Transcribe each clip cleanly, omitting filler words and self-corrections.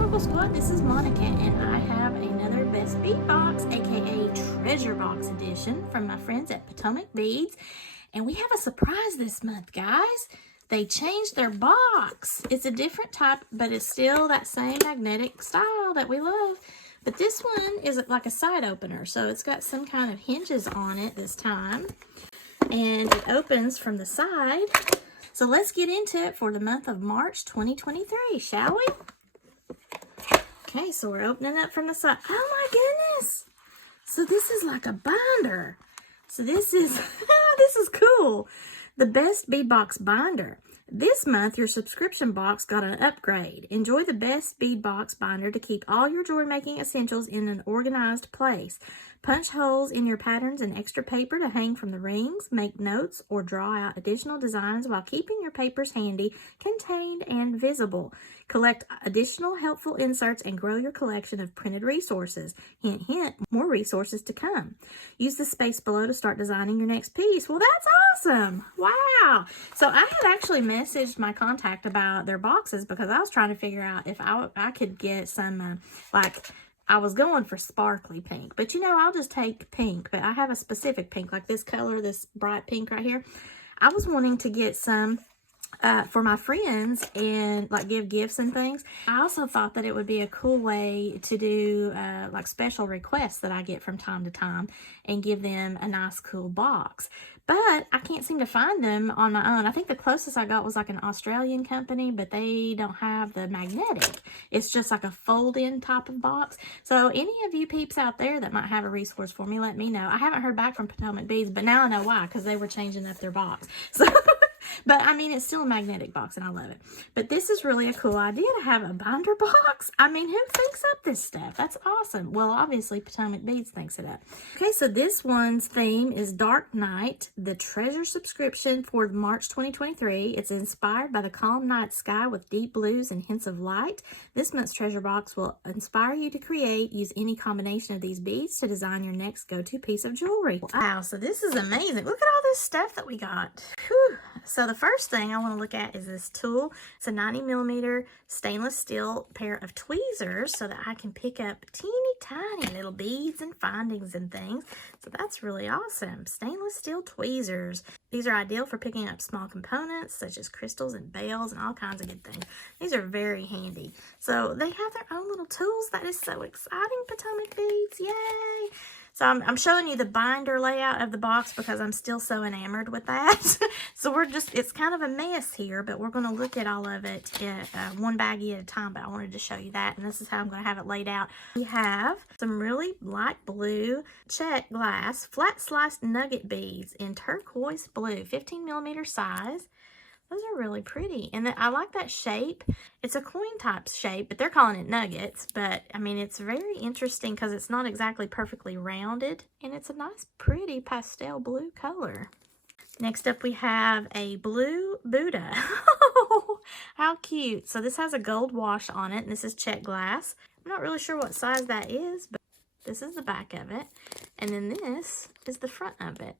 Sparkle Squad, this is Monica, and I have another Best Bead Box, aka Treasure Box Edition, from my friends at Potomac Beads. And we have a surprise this month, guys. They changed their box. It's a different type, but it's still that same magnetic style that we love. But this one is like a side opener, so it's got some kind of hinges on it this time. And it opens from the side. So let's get into it for the month of March 2023, shall we? Okay, so we're opening up from the side. Oh my goodness! So this is like a binder. So this is, this is cool. The Best Bead Box Binder. This month, your subscription box got an upgrade. Enjoy the Best Bead Box Binder to keep all your jewelry making essentials in an organized place. Punch holes in your patterns and extra paper to hang from the rings. Make notes or draw out additional designs while keeping your papers handy, contained, and visible. Collect additional helpful inserts and grow your collection of printed resources. Hint, hint, more resources to come. Use the space below to start designing your next piece. Well, that's awesome. Wow. So I had actually messaged my contact about their boxes because I was trying to figure out if I could get some, I was going for sparkly pink, but you know, I'll just take pink, but I have a specific pink, like this color, this bright pink right here. I was wanting to get some for my friends and like give gifts and things. I also thought that it would be a cool way to do like special requests that I get from time to time and give them a nice cool box. But I can't seem to find them on my own. I think the closest I got was like an Australian company, but they don't have the magnetic. It's just like a fold-in type of box. So any of you peeps out there that might have a resource for me, let me know. I haven't heard back from Potomac Beads, but now I know why, because they were changing up their box. So, but I mean, it's still a magnetic box and I love it. But this is really a cool idea to have a binder box. I mean, who thinks up this stuff? That's awesome. Well, obviously Potomac Beads thinks it up. Okay, so this one's theme is Dark Night, the treasure subscription for March 2023. It's inspired by the calm night sky with deep blues and hints of light. This month's treasure box will inspire you to create. Use any combination of these beads to design your next go-to piece of jewelry. Wow, so this is amazing. Look at all this stuff that we got. Whew. So the first thing I want to look at is this tool. It's a 90mm stainless steel pair of tweezers so that I can pick up teeny tiny little beads and findings and things. So that's really awesome. Stainless steel tweezers. These are ideal for picking up small components such as crystals and bells and all kinds of good things. These are very handy. So they have their own little tools. That is so exciting, Potomac Beads. Yay! So I'm showing you the binder layout of the box because I'm still so enamored with that. So it's kind of a mess here, but we're going to look at all of it one baggie at a time, but I wanted to show you that, and this is how I'm going to have it laid out. We have some really light blue check glass, flat sliced nugget beads in turquoise blue, 15mm size. Those are really pretty. And I like that shape. It's a coin type shape, but they're calling it nuggets. But, I mean, it's very interesting because it's not exactly perfectly rounded. And it's a nice, pretty pastel blue color. Next up, we have a blue Buddha. How cute. So this has a gold wash on it, and this is check glass. I'm not really sure what size that is, but this is the back of it. And then this is the front of it.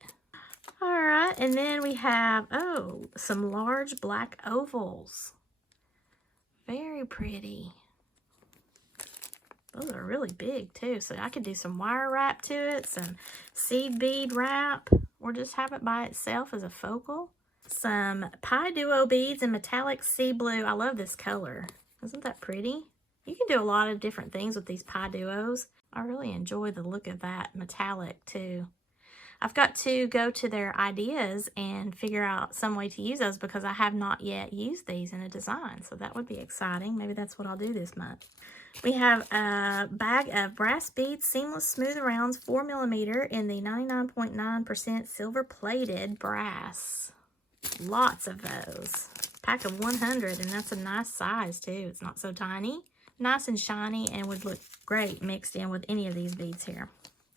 All right, and then we have, oh, some large black ovals. Very pretty. Those are really big, too. So I could do some wire wrap to it, some seed bead wrap, or just have it by itself as a focal. Some Pi Duo beads in metallic sea blue. I love this color. Isn't that pretty? You can do a lot of different things with these Pi Duos. I really enjoy the look of that metallic, too. I've got to go to their ideas and figure out some way to use those because I have not yet used these in a design. So that would be exciting. Maybe that's what I'll do this month. We have a bag of brass beads, seamless smooth rounds, 4mm in the 99.9% silver plated brass. Lots of those. Pack of 100, and that's a nice size too. It's not so tiny. Nice and shiny and would look great mixed in with any of these beads here.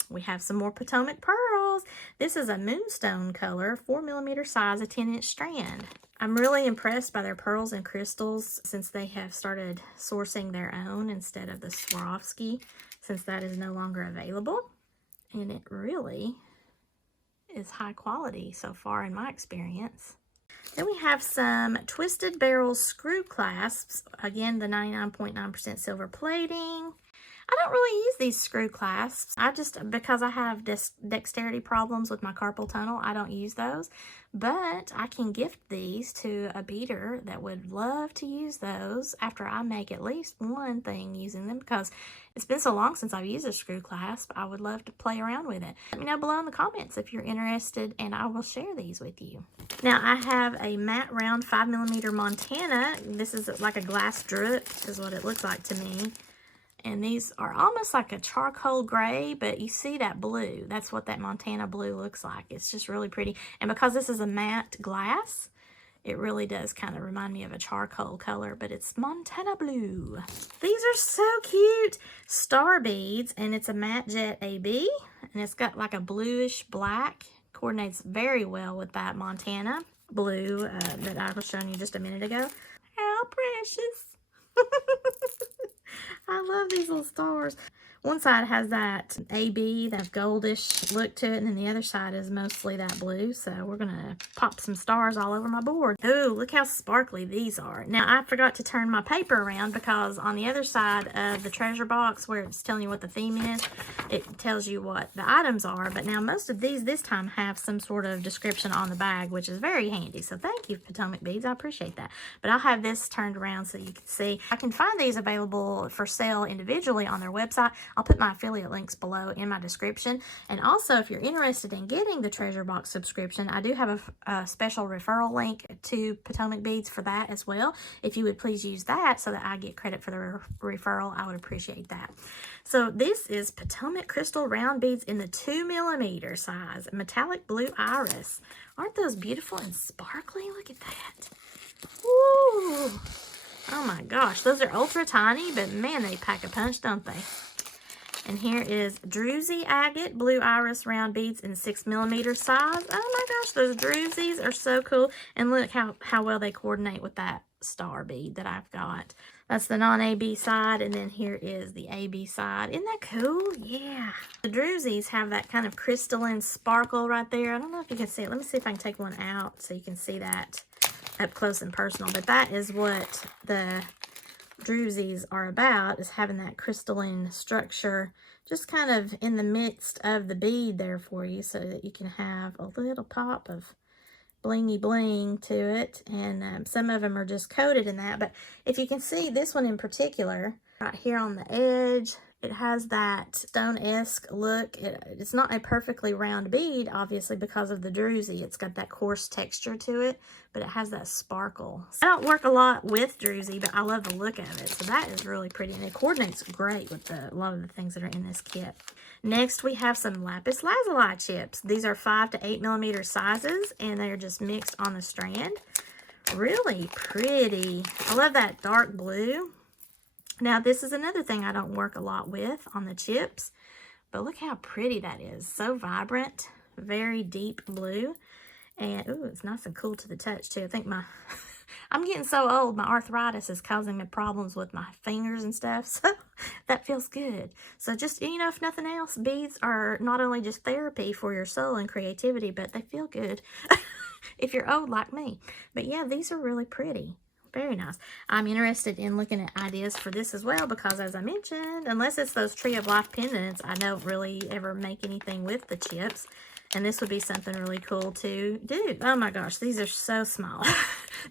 We have some more Potomac pearls. This is a moonstone color, 4mm size, a 10-inch strand. I'm really impressed by their pearls and crystals since they have started sourcing their own instead of the Swarovski, since that is no longer available. And it really is high quality so far in my experience. Then we have some twisted barrel screw clasps. Again, the 99.9% silver plating. I don't really use these screw clasps. Because I have dexterity problems with my carpal tunnel, I don't use those. But I can gift these to a beader that would love to use those after I make at least one thing using them, because it's been so long since I've used a screw clasp. I would love to play around with it. Let me know below in the comments if you're interested, and I will share these with you. Now I have a matte round 5mm Montana. This is like a glass drip is what it looks like to me. And these are almost like a charcoal gray, but you see that blue. That's what that Montana blue looks like. It's just really pretty. And because this is a matte glass, it really does kind of remind me of a charcoal color, but it's Montana blue. These are so cute. Star beads, and it's a matte jet AB, and it's got like a bluish black. Coordinates very well with that Montana blue that I was showing you just a minute ago. How precious. I love these little stars. One side has that AB, that goldish look to it, and then the other side is mostly that blue. So we're going to pop some stars all over my board. Ooh, look how sparkly these are. Now, I forgot to turn my paper around because on the other side of the treasure box where it's telling you what the theme is, it tells you what the items are. But now most of these this time have some sort of description on the bag, which is very handy. So thank you, Potomac Beads. I appreciate that. But I'll have this turned around so you can see. I can find these available for sale individually on their website. I'll put my affiliate links below in my description. And also, if you're interested in getting the treasure box subscription, I do have a special referral link to Potomac Beads for that as well. If you would please use that so that I get credit for the referral, I would appreciate that. So this is Potomac crystal round beads in the 2mm size, metallic blue iris. Aren't those beautiful and sparkly? Look at that. Woo! Oh my gosh, those are ultra tiny, but man, they pack a punch, don't they? And here is Druzy Agate Blue Iris Round Beads in 6mm size. Oh my gosh, those Druzys are so cool. And look how well they coordinate with that star bead that I've got. That's the non-AB side, and then here is the AB side. Isn't that cool? Yeah. The Druzys have that kind of crystalline sparkle right there. I don't know if you can see it. Let me see if I can take one out so you can see that up close and personal. But that is what the Druzys are about, is having that crystalline structure just kind of in the midst of the bead there for you, so that you can have a little pop of blingy bling to it. And some of them are just coated in that, but if you can see this one in particular right here on the edge, it has that stone-esque look. It's not a perfectly round bead, obviously, because of the Druzy. It's got that coarse texture to it, but it has that sparkle. I don't work a lot with Druzy, but I love the look of it. So that is really pretty, and it coordinates great with a lot of the things that are in this kit. Next, we have some lapis lazuli chips. These are 5 to 8mm sizes, and they're just mixed on the strand. Really pretty. I love that dark blue. Now, this is another thing I don't work a lot with on the chips, but look how pretty that is. So vibrant, very deep blue, and ooh, it's nice and cool to the touch too. I think I'm getting so old, my arthritis is causing me problems with my fingers and stuff, so that feels good. So just, you know, if nothing else, beads are not only just therapy for your soul and creativity, but they feel good if you're old like me. But yeah, these are really pretty. Very nice. I'm interested in looking at ideas for this as well, because as I mentioned, unless it's those Tree of Life pendants, I don't really ever make anything with the chips. And this would be something really cool to do. Oh my gosh, these are so small.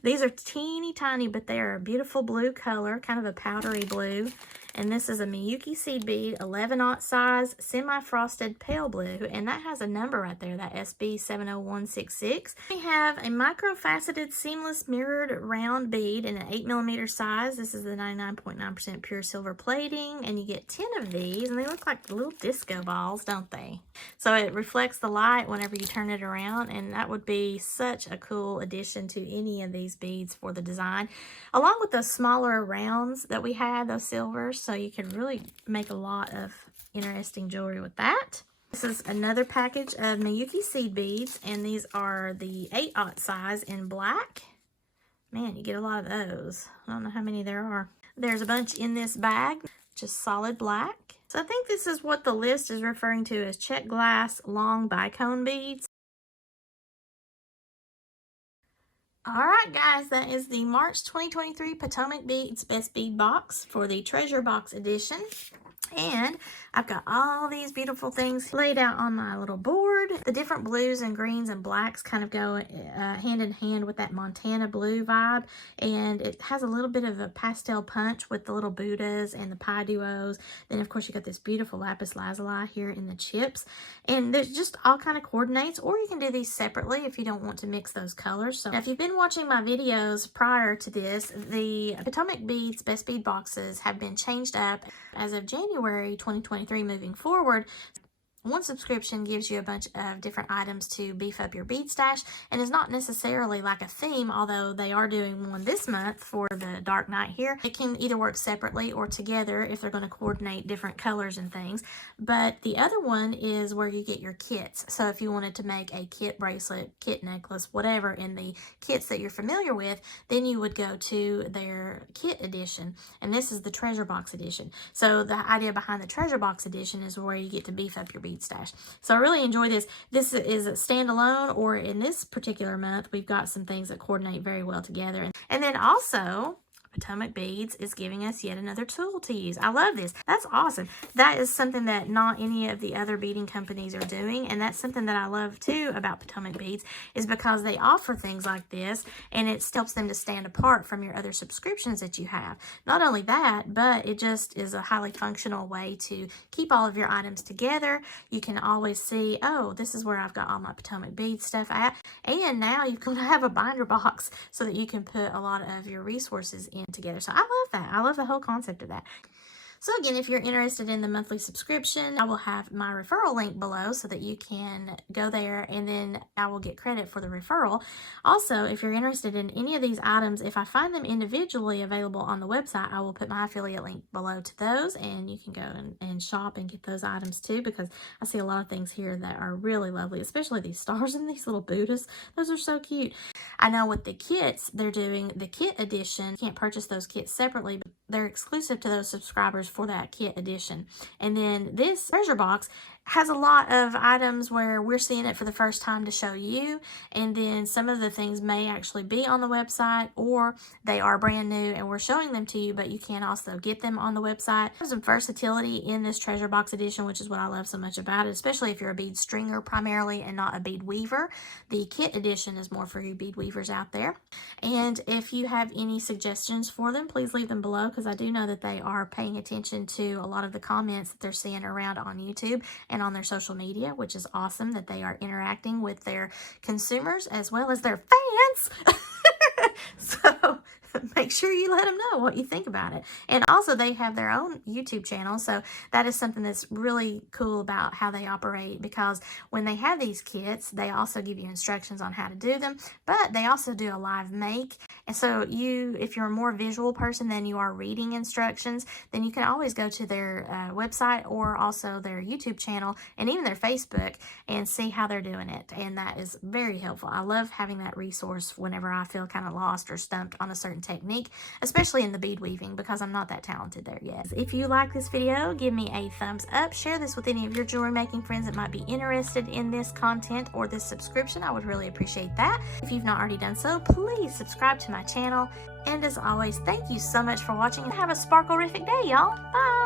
These are teeny tiny, but they are a beautiful blue color, kind of a powdery blue. And this is a Miyuki seed bead, 11/0 size, semi-frosted pale blue. And that has a number right there, that SB70166. We have a micro-faceted seamless mirrored round bead in an 8mm size. This is the 99.9% pure silver plating. And you get 10 of these, and they look like little disco balls, don't they? So it reflects the light whenever you turn it around, and that would be such a cool addition to any of these beads for the design, along with those smaller rounds that we had, those silvers. So you can really make a lot of interesting jewelry with that. This is another package of Miyuki seed beads, and these are the 8/0 size in black. Man, you get a lot of those. I don't know how many there are. There's a bunch in this bag, just solid black. So I think this is what the list is referring to as check glass long bicone beads. All right, guys, that is the March 2023 Potomac Beads Best Bead Box for the Treasure Box Edition. And I've got all these beautiful things laid out on my little board. The different blues and greens and blacks kind of go hand in hand with that Montana blue vibe. And it has a little bit of a pastel punch with the little Buddhas and the pie duos. Then, of course, you got this beautiful lapis lazuli here in the chips. And there's just all kind of coordinates. Or you can do these separately if you don't want to mix those colors. So now, if you've been watching my videos prior to this, the Potomac Beads Best Bead Boxes have been changed up as of January 2023 moving forward. One subscription gives you a bunch of different items to beef up your bead stash, and is not necessarily like a theme, although they are doing one this month for the Dark Night here. It can either work separately or together if they're going to coordinate different colors and things. But the other one is where you get your kits. So if you wanted to make a kit bracelet, kit necklace, whatever, in the kits that you're familiar with, then you would go to their kit edition. And this is the Treasure Box edition. So the idea behind the Treasure Box edition is where you get to beef up your bead stash. So I really enjoy this. This is a standalone, or in this particular month, we've got some things that coordinate very well together. And then also, Potomac Beads is giving us yet another tool to use. I love this. That's awesome. That is something that not any of the other beading companies are doing, and that's something that I love too about Potomac Beads, is because they offer things like this, and it helps them to stand apart from your other subscriptions that you have. Not only that, but it just is a highly functional way to keep all of your items together. You can always see, oh, this is where I've got all my Potomac Beads stuff at, and now you're going to have a binder box so that you can put a lot of your resources in together. So I love that. I love the whole concept of that. So again, if you're interested in the monthly subscription, I will have my referral link below so that you can go there, and then I will get credit for the referral. Also, if you're interested in any of these items, if I find them individually available on the website, I will put my affiliate link below to those, and you can go and shop and get those items too, because I see a lot of things here that are really lovely, especially these stars and these little Buddhas. Those are so cute. I know with the kits, they're doing the kit edition. You can't purchase those kits separately, but they're exclusive to those subscribers for that kit edition. And then this treasure box has a lot of items where we're seeing it for the first time to show you, and then some of the things may actually be on the website, or they are brand new and we're showing them to you, but you can also get them on the website. There's some versatility in this treasure box edition, which is what I love so much about it, especially if you're a bead stringer primarily and not a bead weaver. The kit edition is more for you bead weavers out there. And if you have any suggestions for them, please leave them below, because I do know that they are paying attention to a lot of the comments that they're seeing around on YouTube and on their social media, which is awesome that they are interacting with their consumers as well as their fans. So make sure you let them know what you think about it. And also, they have their own YouTube channel, so that is something that's really cool about how they operate, because when they have these kits, they also give you instructions on how to do them, but they also do a live make. And so if you're a more visual person than you are reading instructions, then you can always go to their website, or also their YouTube channel, and even their Facebook, and see how they're doing it. And that is very helpful. I love having that resource whenever I feel kind of lost or stumped on a certain technique, especially in the bead weaving, because I'm not that talented there yet. If you like this video, give me a thumbs up. Share this with any of your jewelry making friends that might be interested in this content or this subscription. I would really appreciate that. If you've not already done so, please subscribe to my channel. And as always, thank you so much for watching, and have a sparkle-rific day, y'all. Bye!